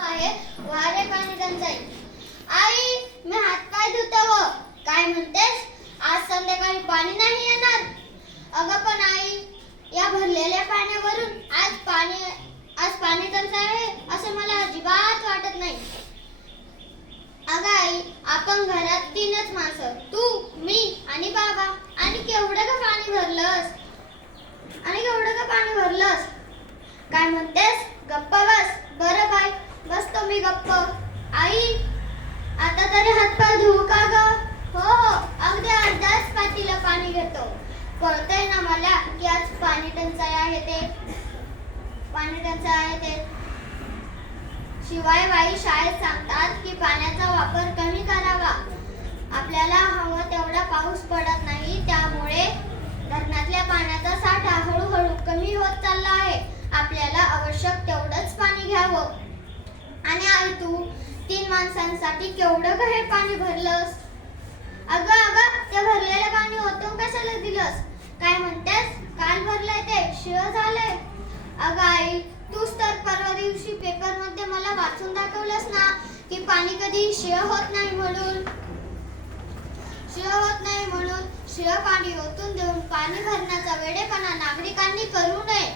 आहे वारे पाणी टंचाई. आई, मी हातपाय धुतो. काय म्हणतेस? आज संध्याकाळी पाणी नाही येणार? अगं पण आई, या भरलेल्या पाण्यावरून आज पाणी टंचाई आहे असं मला अजिबात वाटत नाही. अगं आई, आपण घरात तीनच माणसं, तू, मी आणि बाबा. आणि केवढं का पाणी भरलंस? काय म्हणतेस? गप्प बस. बरं बाई, बसतो मी गप्प. आई, आता तरी हातपाय धुवू का ग? हो, अगदी अर्ध्याच पातीला पाणी घेतो. कळतंय ना मला की आज पाणी टंचाई आहे ते. शिवाय बाई शाळेत सांगतात की पाण्याचा वापर कमी करावा. आपल्याला हवं तेवढा पाऊस पडत नाही, त्यामुळे धरणातल्या पाण्याचा साठा हळूहळू कमी होत चालला आहे. आपल्याला आवश्यक तेवढंच पाणी घ्यावं. आणि आई, तू 3 माणसांसाठी केवढं ग हे पाणी भरलंस? अगं, ते भरलेलं पाणी ओतून कशाला दिलंस? काय म्हणतेस? काल भरलंय ते शिळं झालंय. अगं आई, तूच तर परवा दिवशी पेपरमध्ये मला वाचून दाखवलंस ना की पाणी कधी शिळं होत नाही म्हणून. शिळं पाणी ओतून देऊन पाणी भरण्याचा वेडेपणा नागरिकांनी करू नये.